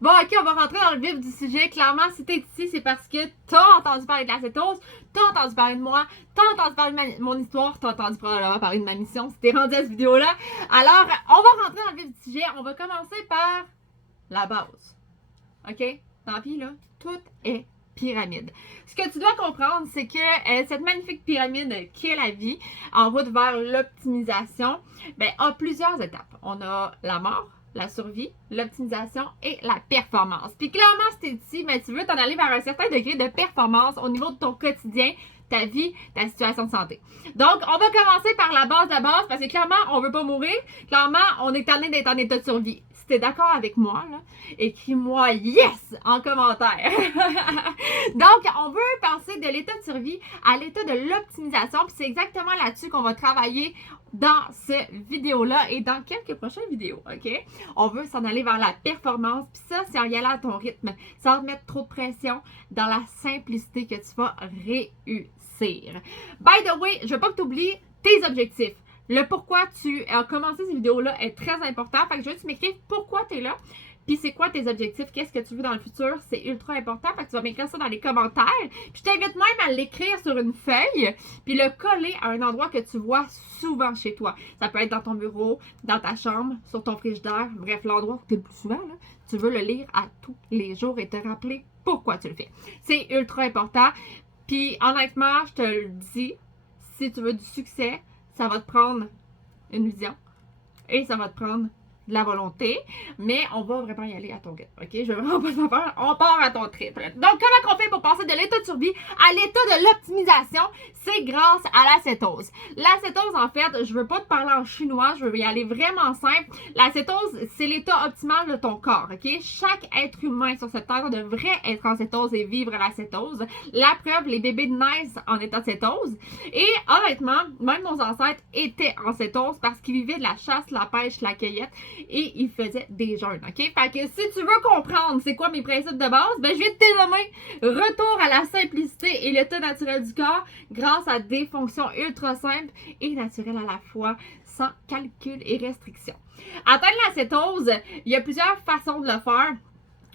Bon, ok, on va rentrer dans le vif du sujet. Clairement, si t'es ici, c'est parce que t'as entendu parler de l'acétose, t'as entendu parler de moi, t'as entendu parler de mon histoire, t'as entendu probablement parler de ma mission si t'es rendu à cette vidéo-là. Alors, on va rentrer dans le vif du sujet. On va commencer par la base. Ok? Tant pis, là, tout est pyramide. Ce que tu dois comprendre, c'est que cette magnifique pyramide qui est la vie, en route vers l'optimisation, ben, a plusieurs étapes. On a la mort, la survie, l'optimisation et la performance. Puis clairement, si t'es ici, mais tu veux t'en aller vers un certain degré de performance au niveau de ton quotidien, ta vie, ta situation de santé. Donc, on va commencer par la base de base parce que clairement, on veut pas mourir. Clairement, on est tanné d'être en état de survie. Si t'es d'accord avec moi, là, écris-moi yes en commentaire. Donc, on veut passer de l'état de survie à l'état de l'optimisation. Puis c'est exactement là-dessus qu'on va travailler dans cette vidéo-là et dans quelques prochaines vidéos, OK? On veut s'en aller vers la performance. Puis ça, c'est en y allant à ton rythme. Sans te mettre trop de pression, dans la simplicité que tu vas réussir. By the way, je veux pas que tu oublies tes objectifs. Le pourquoi tu as commencé cette vidéo-là est très important. Fait que je veux que tu m'écrives pourquoi tu es là. Puis c'est quoi tes objectifs? Qu'est-ce que tu veux dans le futur? C'est ultra important. Fait que tu vas m'écrire ça dans les commentaires. Puis je t'invite même à l'écrire sur une feuille. Puis le coller à un endroit que tu vois souvent chez toi. Ça peut être dans ton bureau, dans ta chambre, sur ton frigidaire. Bref, l'endroit où tu es le plus souvent. Là, tu veux le lire à tous les jours et te rappeler pourquoi tu le fais. C'est ultra important. Puis honnêtement, je te le dis, si tu veux du succès, ça va te prendre une vision et ça va te prendre de la volonté, mais on va vraiment y aller à ton rythme, ok? Je vais vraiment pas s'en faire, on part à ton rythme. Donc, comment on fait pour passer de l'état de survie à l'état de l'optimisation? C'est grâce à l'acétose. L'acétose, en fait, je veux pas te parler en chinois, je veux y aller vraiment simple. L'acétose, c'est l'état optimal de ton corps, ok? Chaque être humain sur cette terre devrait être en cétose et vivre l'acétose. La preuve, les bébés naissent en état de cétose. Et honnêtement, même nos ancêtres étaient en cétose parce qu'ils vivaient de la chasse, la pêche, la cueillette et ils faisaient des jeûnes, ok? Fait que si tu veux comprendre c'est quoi mes principes de base, ben je vais te nommer retour à la simplicité et l'état naturel du corps grâce à des fonctions ultra simples et naturelles à la fois, sans calcul et restriction. Atteindre l'acétose, il y a plusieurs façons de le faire.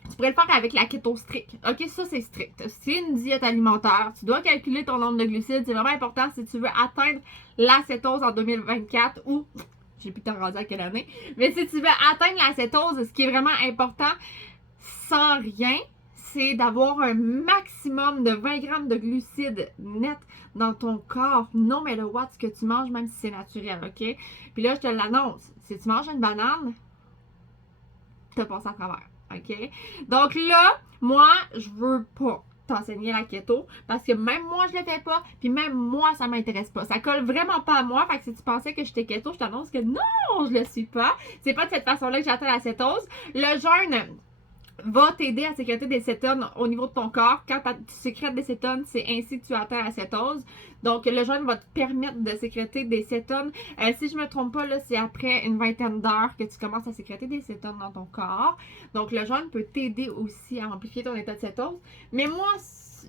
Tu pourrais le faire avec la keto strict. OK, ça, c'est strict. C'est une diète alimentaire. Tu dois calculer ton nombre de glucides. C'est vraiment important si tu veux atteindre l'acétose en 2024 ou... J'ai plus de temps rendu à quelle année. Mais si tu veux atteindre l'acétose, ce qui est vraiment important, sans rien, c'est d'avoir un maximum de 20 grammes de glucides net dans ton corps. Non, mais le what, ce que tu manges, même si c'est naturel, OK? Puis là, je te l'annonce. Si tu manges une banane, tu as passé à travers. OK? Donc là, moi, je veux pas t'enseigner la keto parce que même moi, je le fais pas puis même moi, ça m'intéresse pas. Ça colle vraiment pas à moi. Fait que si tu pensais que j'étais keto, je t'annonce que non, je le suis pas. C'est pas de cette façon-là que j'atteins la cétose. Le jeûne va t'aider à sécréter des cétones au niveau de ton corps. Quand tu sécrètes des cétones, c'est ainsi que tu atteins la cétose. Donc, le jeûne va te permettre de sécréter des cétones. Si je ne me trompe pas, là, c'est après une vingtaine d'heures que tu commences à sécréter des cétones dans ton corps. Donc, le jeûne peut t'aider aussi à amplifier ton état de cétose. Mais moi,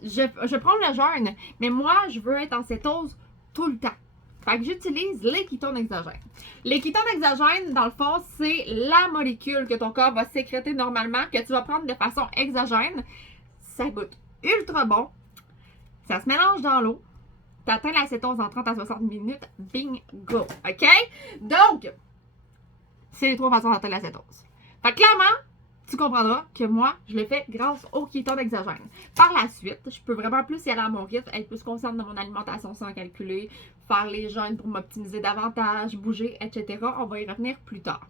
je prends le jeûne, mais moi, je veux être en cétose tout le temps. Fait que j'utilise les ketones exogènes. Les ketones exogènes, dans le fond, c'est la molécule que ton corps va sécréter normalement, que tu vas prendre de façon exogène. Ça goûte ultra bon. Ça se mélange dans l'eau. Tu atteins l'acétose en 30 à 60 minutes. Bingo! OK? Donc, c'est les trois façons d'atteindre l'acétose. Fait que clairement, tu comprendras que moi, je le fais grâce aux kétones exogènes. Par la suite, je peux vraiment plus y aller à mon rythme, être plus consciente de mon alimentation sans calculer, faire les jeûnes pour m'optimiser davantage, bouger, etc. On va y revenir plus tard.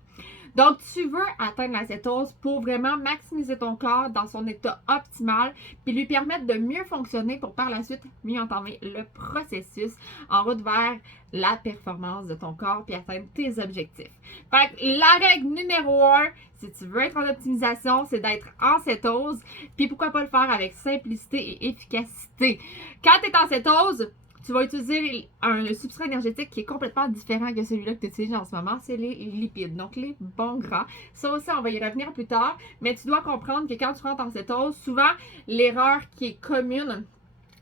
Donc, tu veux atteindre l'acétose pour vraiment maximiser ton corps dans son état optimal puis lui permettre de mieux fonctionner pour par la suite mieux entamer le processus en route vers la performance de ton corps puis atteindre tes objectifs. Fait que la règle numéro 1, si tu veux être en optimisation, c'est d'être en cétose puis pourquoi pas le faire avec simplicité et efficacité. Quand tu es en cétose, tu vas utiliser un substrat énergétique qui est complètement différent que celui-là que tu utilises en ce moment, c'est les lipides, donc les bons gras. Ça aussi, on va y revenir plus tard, mais tu dois comprendre que quand tu rentres en cétose, souvent, l'erreur qui est commune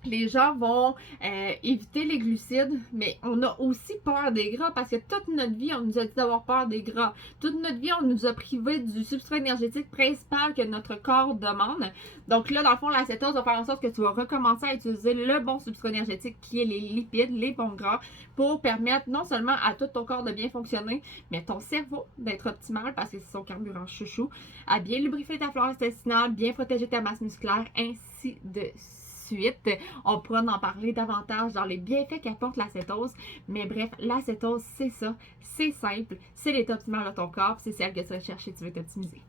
les gens vont éviter les glucides, mais on a aussi peur des gras parce que toute notre vie, on nous a dit d'avoir peur des gras. Toute notre vie, on nous a privé du substrat énergétique principal que notre corps demande. Donc là, dans le fond, l'acétose va faire en sorte que tu vas recommencer à utiliser le bon substrat énergétique qui est les lipides, les bons gras, pour permettre non seulement à tout ton corps de bien fonctionner, mais ton cerveau d'être optimal parce que c'est son carburant chouchou, à bien lubrifier ta flore intestinale, bien protéger ta masse musculaire, ainsi de suite. On pourra en parler davantage dans les bienfaits qu'apporte l'acétose. Mais bref, l'acétose, c'est ça. C'est simple. C'est l'état optimal de ton corps. C'est celle que tu vas chercher, tu veux t'optimiser.